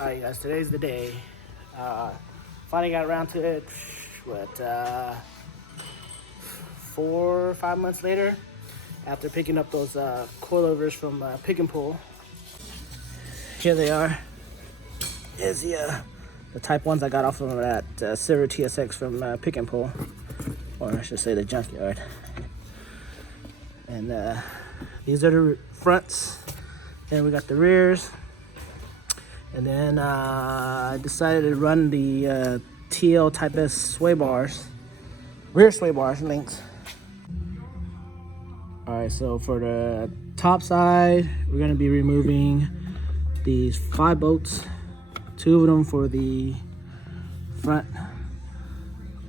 Alright guys, today's the day. Finally got around to it, 4 or 5 months later, after picking up those coilovers from Pick and Pull. Here they are. Is the Type 1s I got off of that Acura TSX from Pick and Pull, or I should say the junkyard. And these are the fronts. Then we got the rears. And then I decided to run the TL TYPE S sway bars, rear sway bars links. Alright, so for the top side, we're going to be removing these 5 bolts, 2 of them for the front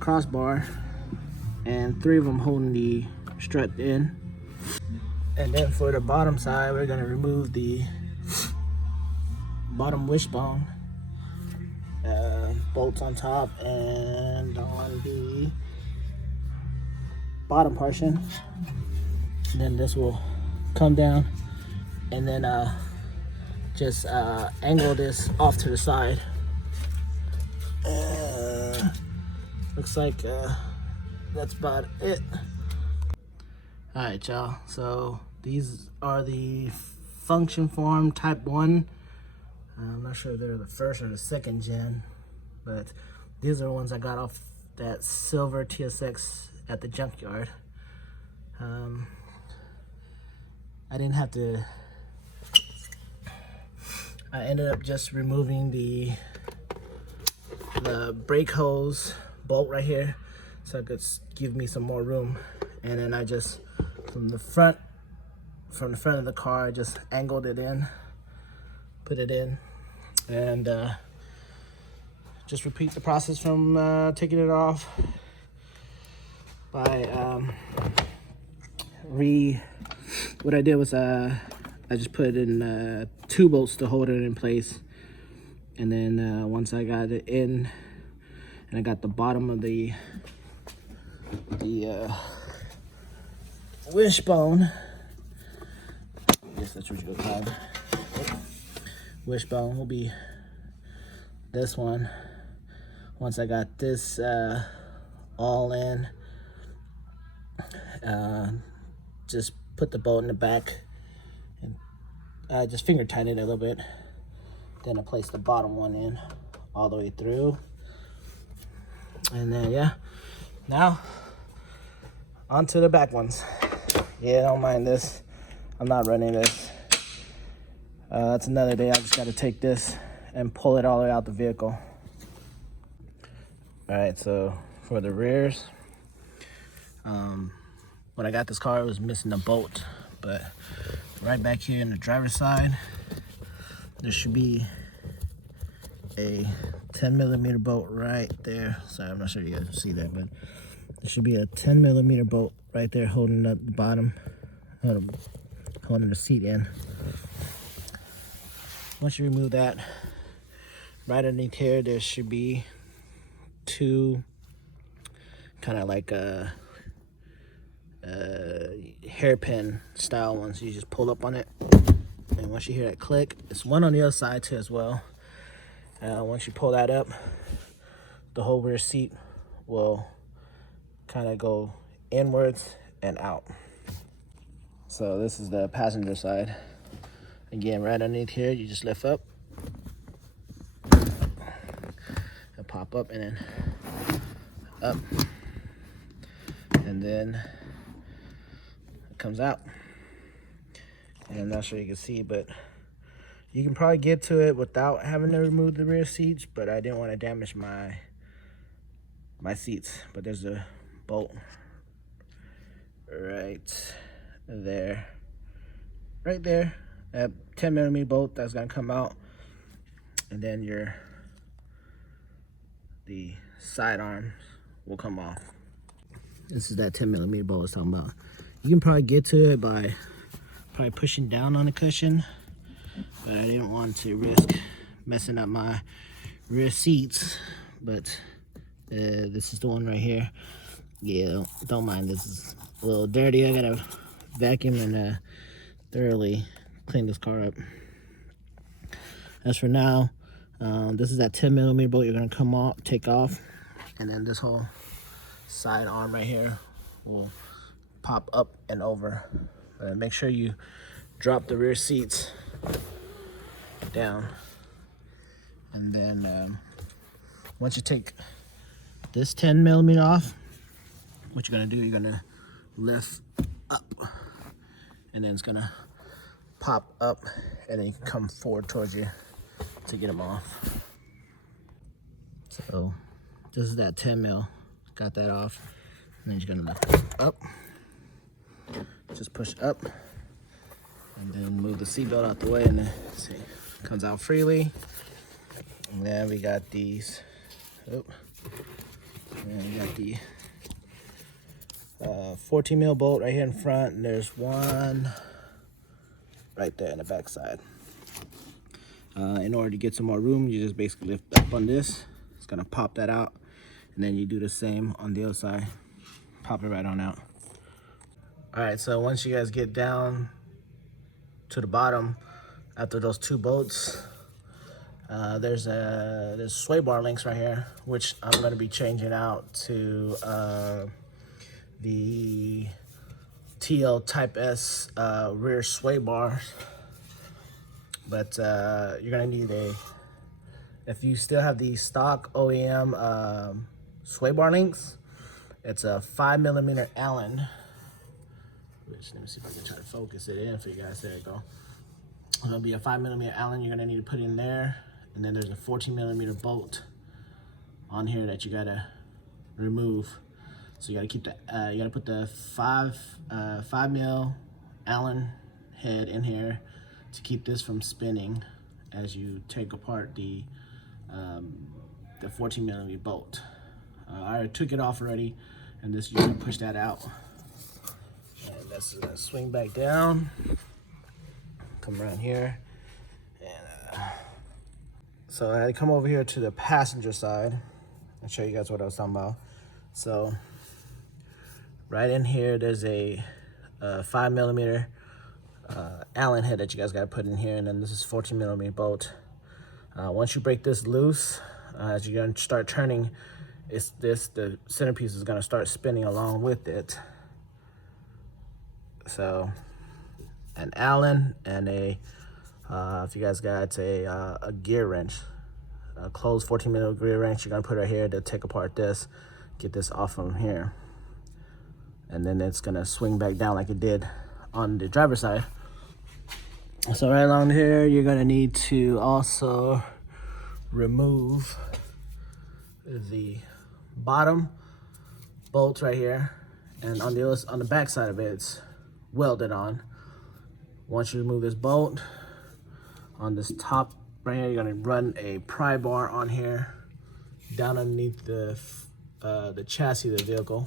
crossbar, and 3 of them holding the strut in. And then for the bottom side, we're going to remove the bottom wishbone bolts on top and on the bottom portion. And then this will come down, and then just angle this off to the side. Looks like that's about it. Alright y'all, so these are the function form Type 1. I'm not sure if they're the first or the second gen, but these are the ones I got off that silver TSX at the junkyard. I didn't have to, I ended up just removing the brake hose bolt right here, so it could give me some more room. And then I just, from the front of the car, I just angled it in, put it in, and just repeat the process from taking it off by what I did was I just put in 2 bolts to hold it in place, and then once I got it in and I got the bottom of the wishbone, I guess that's what you call it. Wishbone will be this one. Once I got this all in, just put the bolt in the back and just finger tighten it a little bit. Then I place the bottom one in all the way through. And then yeah, now onto the back ones. Yeah, don't mind this. I'm not running this. That's another day. I just got to take this and pull it all the way out the vehicle. All right, so for the rears, when I got this car, it was missing a bolt, but right back here in the driver's side, there should be a 10mm bolt right there. Sorry, I'm not sure you guys can see that, but there should be a 10mm bolt right there holding up the bottom, holding the seat in. Once you remove that, right underneath here, there should be 2 kind of like a hairpin style ones. You just pull up on it, and once you hear that click, it's one on the other side too as well. Once you pull that up, the whole rear seat will kind of go inwards and out. So this is the passenger side. Again, right underneath here, you just lift up and pop up, and then up, and then it comes out. And I'm not sure you can see, but you can probably get to it without having to remove the rear seats, but I didn't want to damage my seats. But there's a bolt right there, a 10mm bolt that's gonna come out, and then the side arms will come off. This is that 10mm bolt I was talking about. You can probably get to it by probably pushing down on the cushion, but I didn't want to risk messing up my rear seats. But this is the one right here. Yeah, don't mind, this is a little dirty. I gotta vacuum and thoroughly clean this car up. As for now, This is that 10mm bolt you're gonna come off, take off, and then this whole side arm right here will pop up and over. Make sure you drop the rear seats down, and then once you take this 10mm off, what you're gonna do, you're gonna lift up, and then it's gonna pop up, and then you can come forward towards you to get them off. So this is that 10mm, got that off, and then you're gonna lift up, just push up, and then move the seatbelt out the way, and then see, comes out freely. And then we got these, and we got the 14mm bolt right here in front, and there's one right there in the back side. In order to get some more room, you just basically lift up on this. It's gonna pop that out, and then you do the same on the other side. Pop it right on out. All right, so once you guys get down to the bottom, after those two bolts, there's sway bar links right here, which I'm gonna be changing out to the TL TYPE S rear sway bars. But you're gonna need if you still have the stock OEM sway bar links, it's a 5mm Allen, which, let me see if I can try to focus it in for you guys. There you go. It'll be a 5mm Allen you're gonna need to put in there, and then there's a 14mm bolt on here that you gotta remove. So you gotta keep the you gotta put the 5mm Allen head in here to keep this from spinning as you take apart the 14mm bolt. I took it off already, and this, you're gonna push that out. And that's gonna swing back down, come around here, and so I come over here to the passenger side and show you guys what I was talking about. So right in here, there's a 5mm Allen head that you guys got to put in here, and then this is 14mm bolt. Once you break this loose, as you're going to start turning, the centerpiece is going to start spinning along with it. So an Allen and if you guys got a gear wrench, a closed 14mm gear wrench, you're going to put right here to take apart this, get this off from here, and then it's going to swing back down like it did on the driver's side. So right along here, you're gonna need to also remove the bottom bolt right here, and on the back side of it, it's welded on. Once you remove this bolt, on this top right here, you're gonna run a pry bar on here, down underneath the chassis of the vehicle.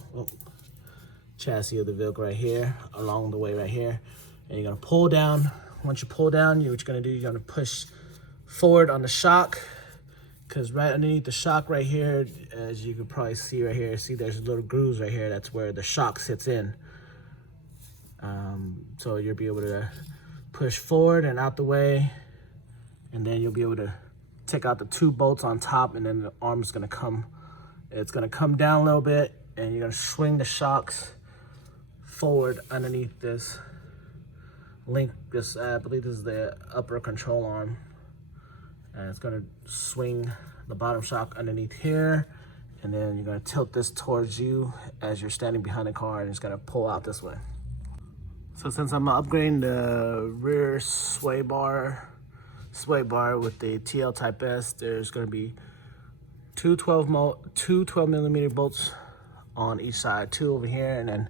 Chassis of the vehicle right here, along the way right here, and you're gonna pull down. Once you pull down, what you're gonna do, you're gonna push forward on the shock, because right underneath the shock right here, as you can probably see right here, see there's little grooves right here, that's where the shock sits in. So you'll be able to push forward and out the way, and then you'll be able to take out the two bolts on top, and then the arm is gonna come, it's gonna come down a little bit, and you're gonna swing the shocks forward underneath this link. This I believe this is the upper control arm, and it's gonna swing the bottom shock underneath here, and then you're gonna tilt this towards you as you're standing behind the car, and it's gonna pull out this way. So since I'm upgrading the rear sway bar with the TL TYPE S, there's gonna be two 12mm bolts on each side, 2 over here and then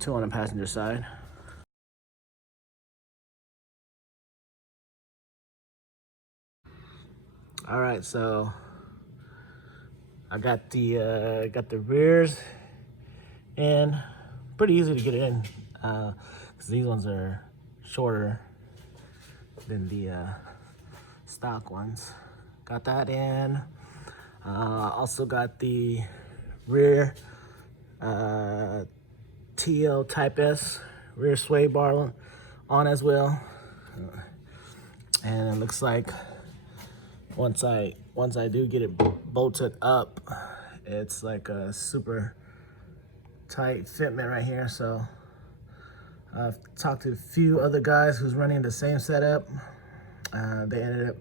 2 on the passenger side. All right, so I got the rears in. Pretty easy to get it in, because these ones are shorter than the stock ones. Got that in. Also got the rear TL TYPE S rear sway bar on as well. And it looks like once I do get it bolted up, it's like a super tight fitment right here. So I've talked to a few other guys who's running the same setup. They ended up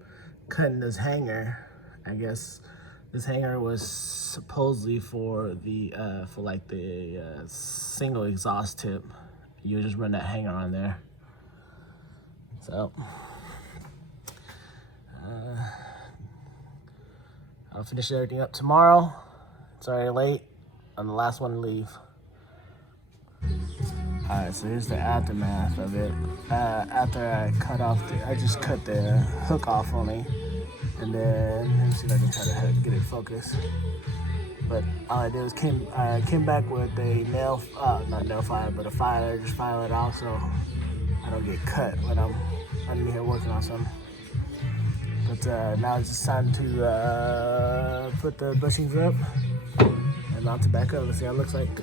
cutting this hanger. I guess this hanger was supposedly for the single exhaust tip. You just run that hanger on there. So I'll finish everything up tomorrow. It's already late. I'm the last one to leave. Alright, so here's the aftermath of it. After I just cut the hook off only. And then, let me see if I can try to get it focused. But all I did was I came back with a not nail file, but a filer, just file it off so I don't get cut when I'm in here working on something. But now it's just time to put the bushings up and mount it back up. Let's see how it looks like.